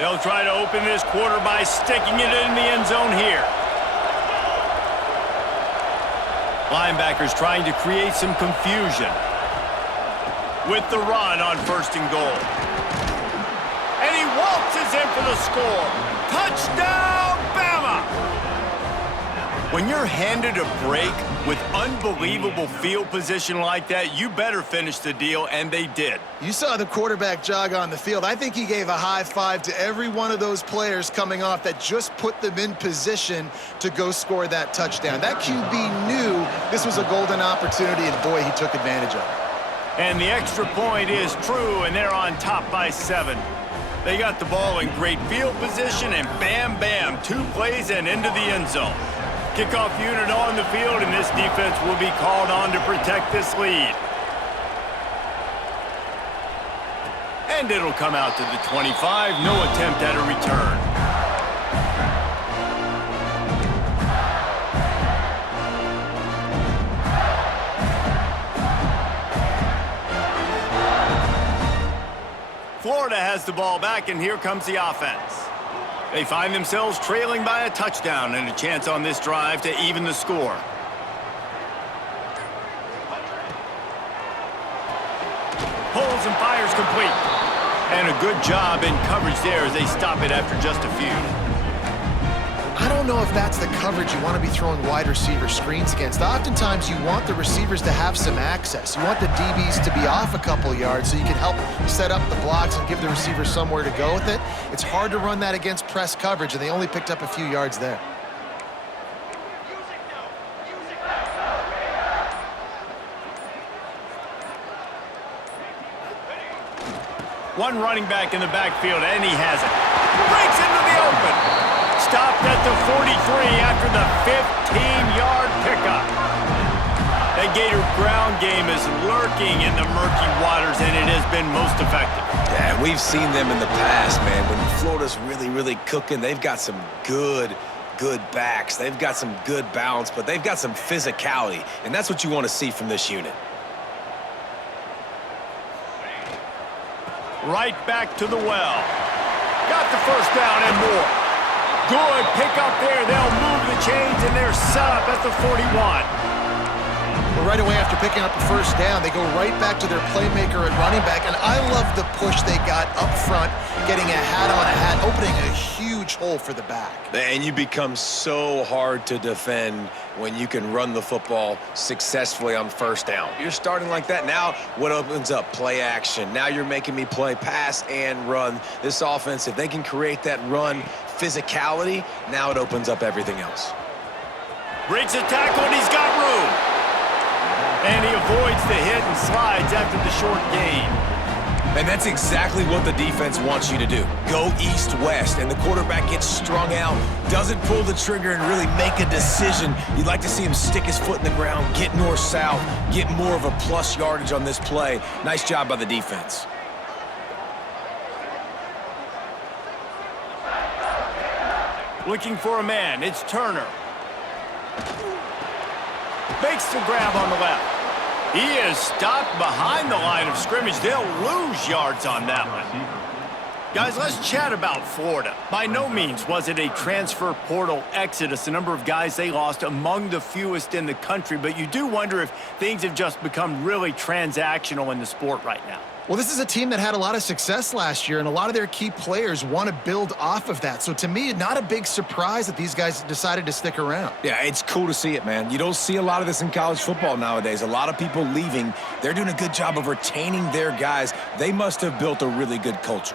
They'll try to open this quarter by sticking it in the end zone here. Linebackers trying to create some confusion with the run on 1st and goal. And he waltzes in for the score. Touchdown, Bama! When you're handed a break with unbelievable field position like that, you better finish the deal, and they did. You saw the quarterback jog on the field. I think he gave a high five to every one of those players coming off that just put them in position to go score that touchdown. That QB knew this was a golden opportunity, and boy, he took advantage of it. And the extra point is true, and they're on top by 7. They got the ball in great field position, and bam, bam, 2 plays and into the end zone. Kickoff unit on the field, and this defense will be called on to protect this lead. And it'll come out to the 25. No attempt at a return. Florida has the ball back, and here comes the offense. They find themselves trailing by a touchdown and a chance on this drive to even the score. Pulls and fires complete. And a good job in coverage there as they stop it after just a few. I don't know if that's the coverage you want to be throwing wide receiver screens against. Oftentimes, you want the receivers to have some access. You want the DBs to be off a couple yards so you can help set up the blocks and give the receiver somewhere to go with it. It's hard to run that against press coverage, and they only picked up a few yards there. One running back in the backfield, and he has it. Breaks into the open. Stopped at the 43 after the 15-yard pickup. That Gator ground game is lurking in the murky waters, and it has been most effective. Yeah, we've seen them in the past, man. When Florida's really cooking, they've got some good backs. They've got some good balance, but they've got some physicality, and that's what you want to see from this unit. Right back to the well. Got the first down and more. Good pickup there. They'll move the chains, and they're set up at the 41. Well, right away after picking up a first down, they go right back to their playmaker at running back, and I love the push they got up front, getting a hat on a hat, opening a huge hole for the back. And you become so hard to defend when you can run the football successfully on first down. You're starting like that. Now what opens up? Play action. Now you're making me play pass and run. This offense, if they can create that run physicality, now it opens up everything else. Breaks a tackle, and he's got room. And he avoids the hit and slides after the short gain. And that's exactly what the defense wants you to do. Go east-west, and the quarterback gets strung out, doesn't pull the trigger and really make a decision. You'd like to see him stick his foot in the ground, get north-south, get more of a plus yardage on this play. Nice job by the defense. Looking for a man. It's Turner. Makes the grab on the left. He is stopped behind the line of scrimmage. They'll lose yards on that one. Guys, let's chat about Florida. By no means was it a transfer portal exodus. The number of guys they lost among the fewest in the country, but you do wonder if things have just become really transactional in the sport right now. Well, this is a team that had a lot of success last year, and a lot of their key players want to build off of that. So to me, not a big surprise that these guys decided to stick around. Yeah, it's cool to see it, man. You don't see a lot of this in college football nowadays. A lot of people leaving. They're doing a good job of retaining their guys. They must have built a really good culture.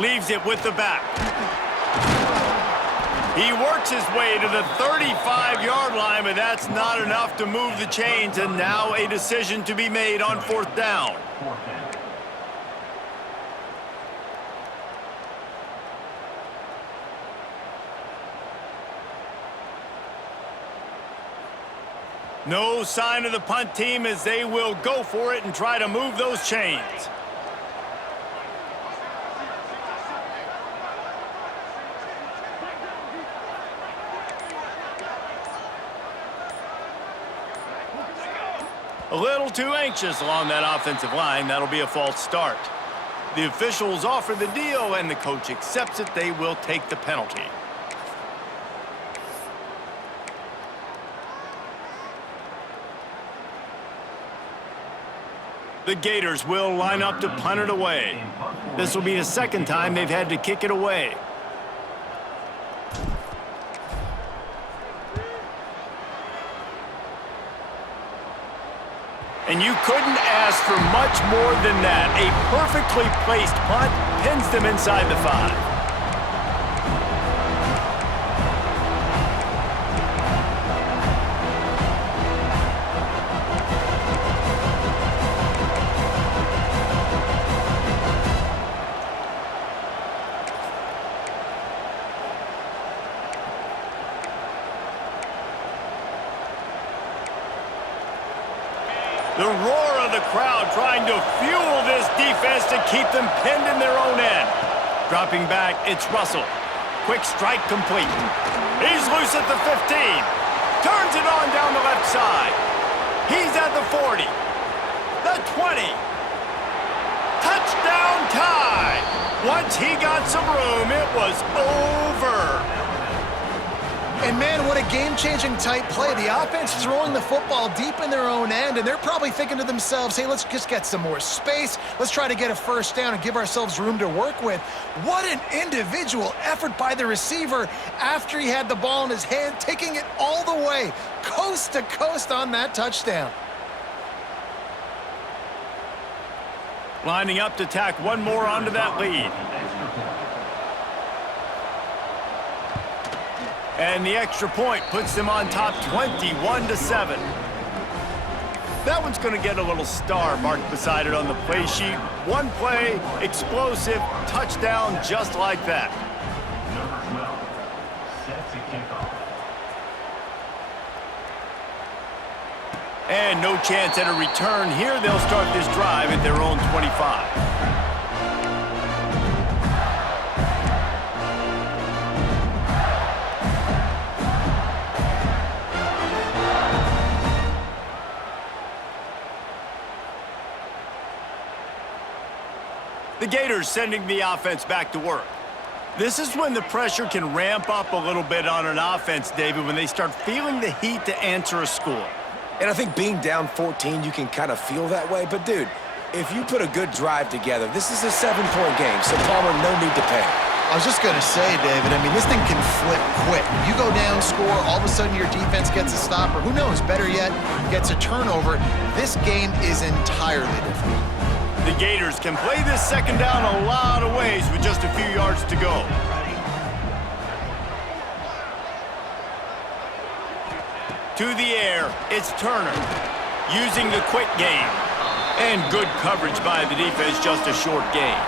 Leaves it with the back. He works his way to the 35-yard line, but that's not enough to move the chains, and now a decision to be made on 4th down. No sign of the punt team as they will go for it and try to move those chains. A little too anxious along that offensive line. That'll be a false start. The officials offer the deal, and the coach accepts it. They will take the penalty. The Gators will line up to punt it away. This will be the second time they've had to kick it away. And you couldn't ask for much more than that. A perfectly placed punt pins them inside the 5. The roar of the crowd trying to fuel this defense to keep them pinned in their own end. Dropping back, it's Russell. Quick strike complete. He's loose at the 15. Turns it on down the left side. He's at the 40. The 20. Touchdown tie. Once he got some room, it was over. And man, what a game-changing type play. The offense throwing the football deep in their own end, and they're probably thinking to themselves, hey, let's just get some more space. Let's try to get a first down and give ourselves room to work with. What an individual effort by the receiver after he had the ball in his hand, taking it all the way, coast to coast on that touchdown. Lining up to tack one more onto that lead. And the extra point puts them on top 21-7. That one's going to get a little star marked beside it on the play sheet. One play, explosive, touchdown just like that. Number 12, set to kick off. And no chance at a return here. They'll start this drive at their own 25. The Gators sending the offense back to work. This is when the pressure can ramp up a little bit on an offense, David, when they start feeling the heat to answer a score. And I think being down 14, you can kind of feel that way. But, dude, if you put a good drive together, this is a 7-point game, so Palmer, no need to panic. I was just going to say, David, I mean, this thing can flip quick. You go down, score, all of a sudden your defense gets a stop, or who knows, better yet, gets a turnover. This game is entirely different. The Gators can play this second down a lot of ways with just a few yards to go. To the air, it's Turner, using the quick game. And good coverage by the defense, just a short gain.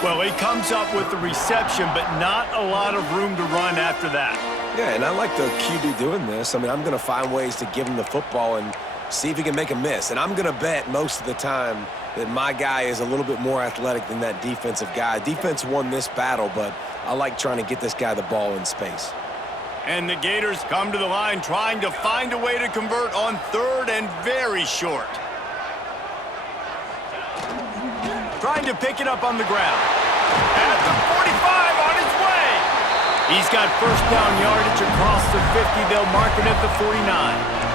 Well, he comes up with the reception, but not a lot of room to run after that. Yeah, and I like the QB doing this. I mean, I'm going to find ways to give him the football and see if he can make a miss. And I'm going to bet most of the time that my guy is a little bit more athletic than that defensive guy. Defense won this battle, but I like trying to get this guy the ball in space. And the Gators come to the line trying to find a way to convert on third and very short. Trying to pick it up on the ground. At the 45 on his way. He's got first down yardage across the 50. They'll mark it at the 49.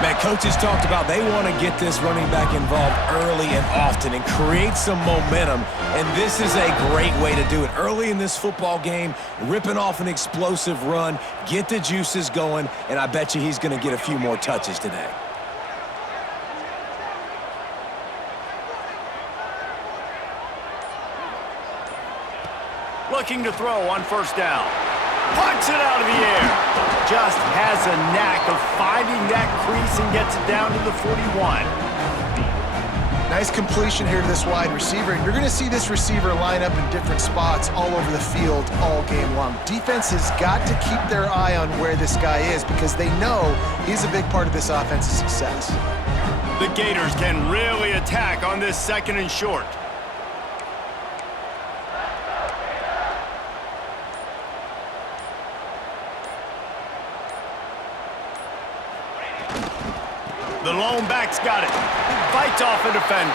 Man, coaches talked about they want to get this running back involved early and often and create some momentum, and this is a great way to do it. Early in this football game, ripping off an explosive run, get the juices going, and I bet you he's going to get a few more touches today. Looking to throw on first down. Punts it out of the air. Just has a knack of finding that crease and gets it down to the 41. Nice completion here to this wide receiver. And you're going to see this receiver line up in different spots all over the field all game long. Defense has got to keep their eye on where this guy is because they know he's a big part of this offense's success. The Gators can really attack on this second and short. The lone back's got it. Fights off a defender.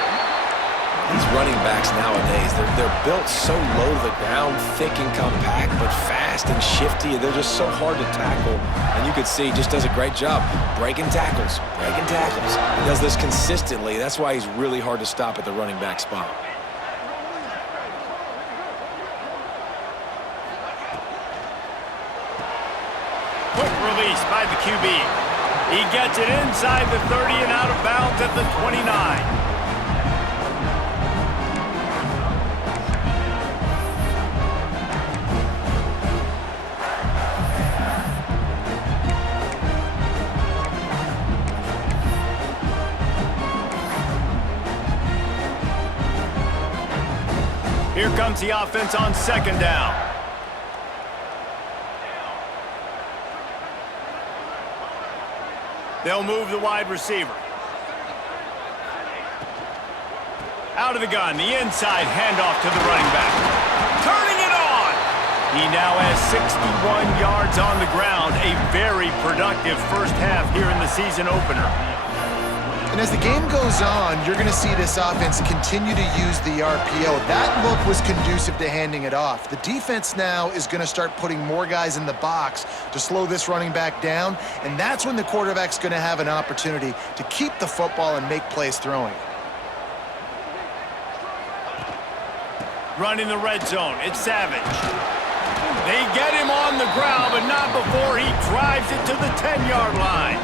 These running backs nowadays, they're built so low to the ground, thick and compact, but fast and shifty. They're just so hard to tackle. And you can see he just does a great job breaking tackles, breaking tackles. He does this consistently. That's why he's really hard to stop at the running back spot. Quick release by the QB. He gets it inside the 30 and out of bounds at the 29. Here comes the offense on second down. They'll move the wide receiver. Out of the gun, the inside handoff to the running back. Turning it on! He now has 61 yards on the ground. A very productive first half here in the season opener. And as the game goes on, you're going to see this offense continue to use the RPO. That look was conducive to handing it off. The defense now is going to start putting more guys in the box to slow this running back down, and that's when the quarterback's going to have an opportunity to keep the football and make plays throwing. Running the red zone, it's Savage. They get him on the ground, but not before he drives it to the 10-yard line.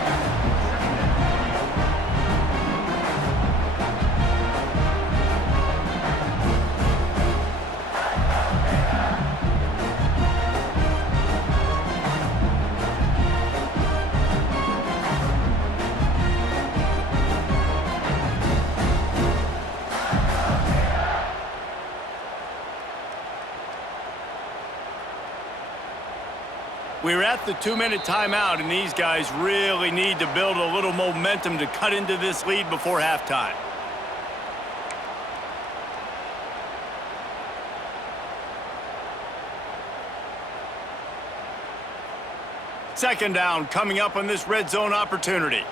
We're at the 2-minute timeout, and these guys really need to build a little momentum to cut into this lead before halftime. Second down coming up on this red zone opportunity.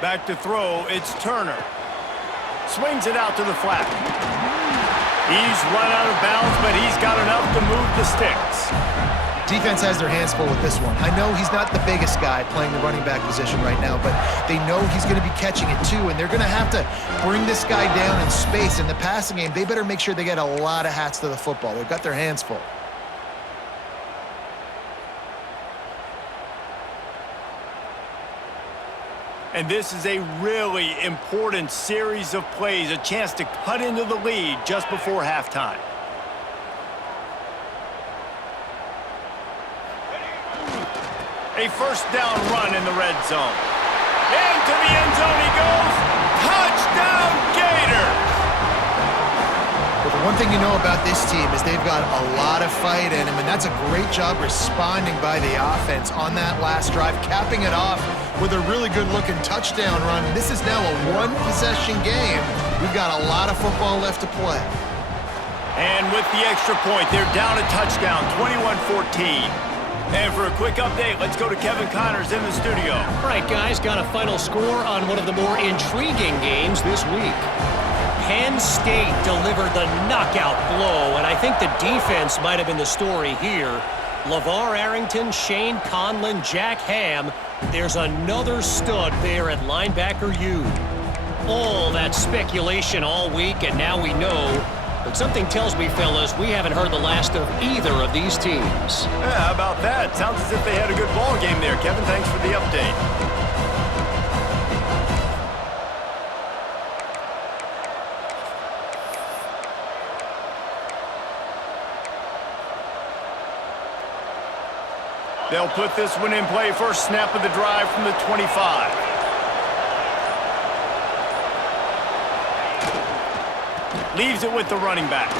Back to throw, it's Turner. Swings it out to the flat. He's run out of bounds, but he's got enough to move the sticks. Defense has their hands full with this one. I know he's not the biggest guy playing the running back position right now, but they know he's going to be catching it too, and they're going to have to bring this guy down in space. In the passing game, they better make sure they get a lot of hats to the football. They've got their hands full. And this is a really important series of plays, a chance to cut into the lead just before halftime. A first down run in the red zone. Into the end zone he goes. Touchdown Gators! But the one thing you know about this team is they've got a lot of fight in them, and that's a great job responding by the offense on that last drive, capping it off with a really good-looking touchdown run. This is now a one-possession game. We've got a lot of football left to play. And with the extra point, they're down a touchdown, 21-14. And for a quick update, let's go to Kevin Connors in the studio. All right, guys, got a final score on one of the more intriguing games this week. Penn State delivered the knockout blow, and I think the defense might have been the story here. LeVar Arrington, Shane Conlon, Jack Ham. There's another stud there at linebacker U. All that speculation all week, and now we know. But something tells me, fellas, we haven't heard the last of either of these teams. Yeah, how about that? Sounds as if they had a good ball game there. Kevin, thanks for the update. They'll put this one in play. First snap of the drive from the 25. Leaves it with the running back.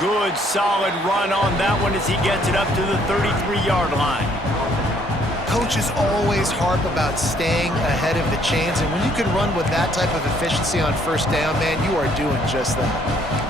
Good, solid run on that one as he gets it up to the 33-yard line. Coaches always harp about staying ahead of the chains, and when you can run with that type of efficiency on first down, man, you are doing just that.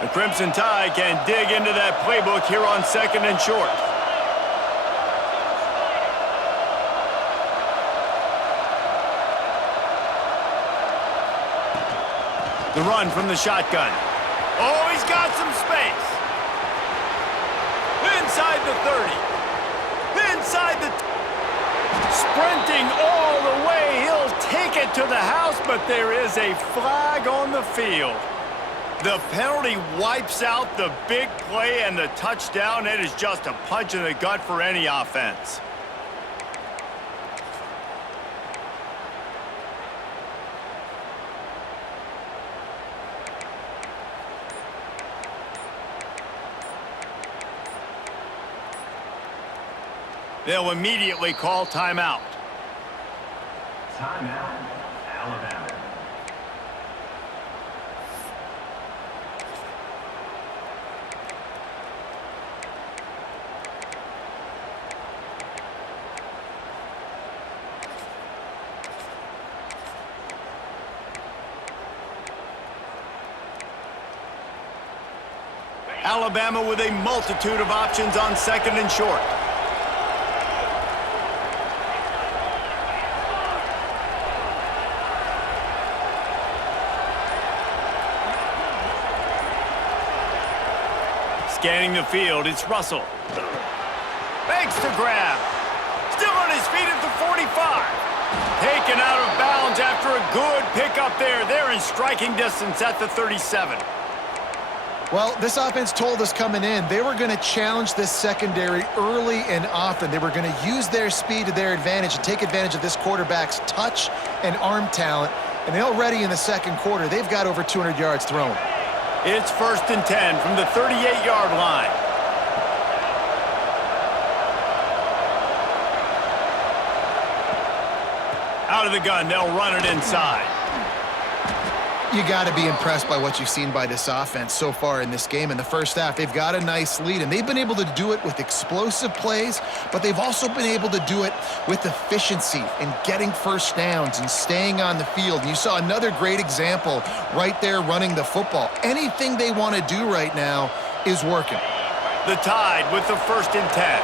The Crimson Tide can dig into that playbook here on 2nd and short. The run from the shotgun. Oh, he's got some space. Inside the 30. Inside the... Sprinting all the way. He'll take it to the house, but there is a flag on the field. The penalty wipes out the big play and the touchdown. It is just a punch in the gut for any offense. They'll immediately call timeout. Timeout, Alabama. Alabama with a multitude of options on 2nd and short. Scanning the field, it's Russell. Makes the grab. Still on his feet at the 45. Taken out of bounds after a good pickup there. They're in striking distance at the 37. Well, this offense told us coming in they were going to challenge this secondary early and often. They were going to use their speed to their advantage and take advantage of this quarterback's touch and arm talent. And already in the second quarter, they've got over 200 yards thrown. It's 1st and 10 from the 38-yard line. Out of the gun, they'll run it inside. You got to be impressed by what you've seen by this offense so far in this game. In the first half, they've got a nice lead, and they've been able to do it with explosive plays, but they've also been able to do it with efficiency and getting first downs and staying on the field. And you saw another great example right there running the football. Anything they want to do right now is working. The Tide with the 1st and 10.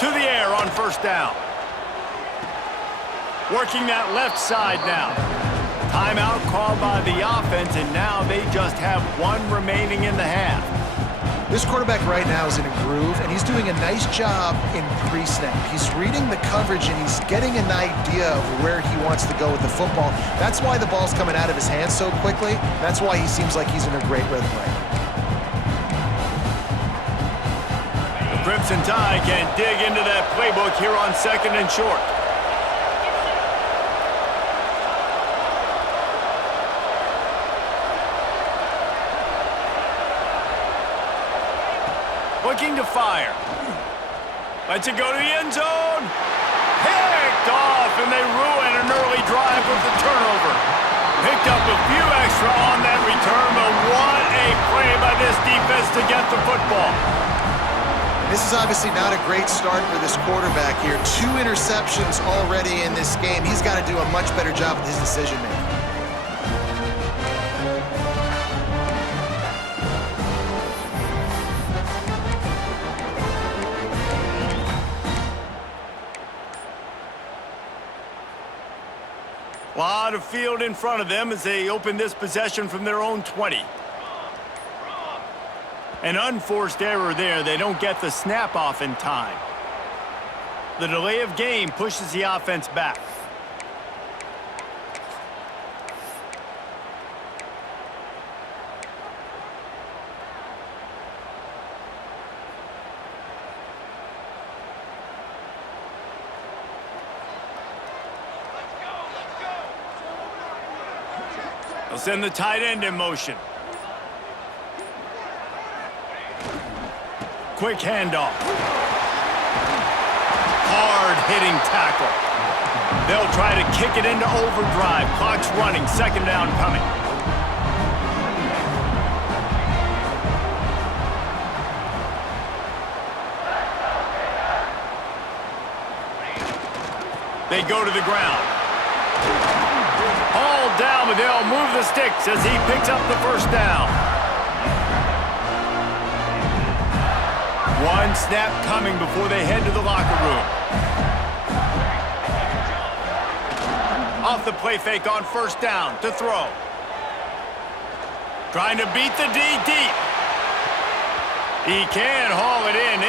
To the air on 1st down. Working that left side now. Timeout called by the offense, and now they just have one remaining in the half. This quarterback right now is in a groove, and he's doing a nice job in pre-snap. He's reading the coverage, and he's getting an idea of where he wants to go with the football. That's why the ball's coming out of his hands so quickly. That's why he seems like he's in a great rhythm right now. The Crimson Tide can dig into that playbook here on 2nd and short. Looking to fire. Lets it go to the end zone. Picked off, and they ruin an early drive with the turnover. Picked up a few extra on that return, but what a play by this defense to get the football. This is obviously not a great start for this quarterback here. 2 interceptions already in this game. He's got to do a much better job with his decision-making. A lot of field in front of them as they open this possession from their own 20. An unforced error there. They don't get the snap off in time. The delay of game pushes the offense back. They'll send the tight end in motion. Quick handoff. Hard-hitting tackle. They'll try to kick it into overdrive. Clock's running. 2nd down coming. They go to the ground. hauled down, but they'll move the sticks as he picks up the first down. One snap coming before they head to the locker room. Off the play fake on first down to throw. Trying to beat the D deep. He can haul it in.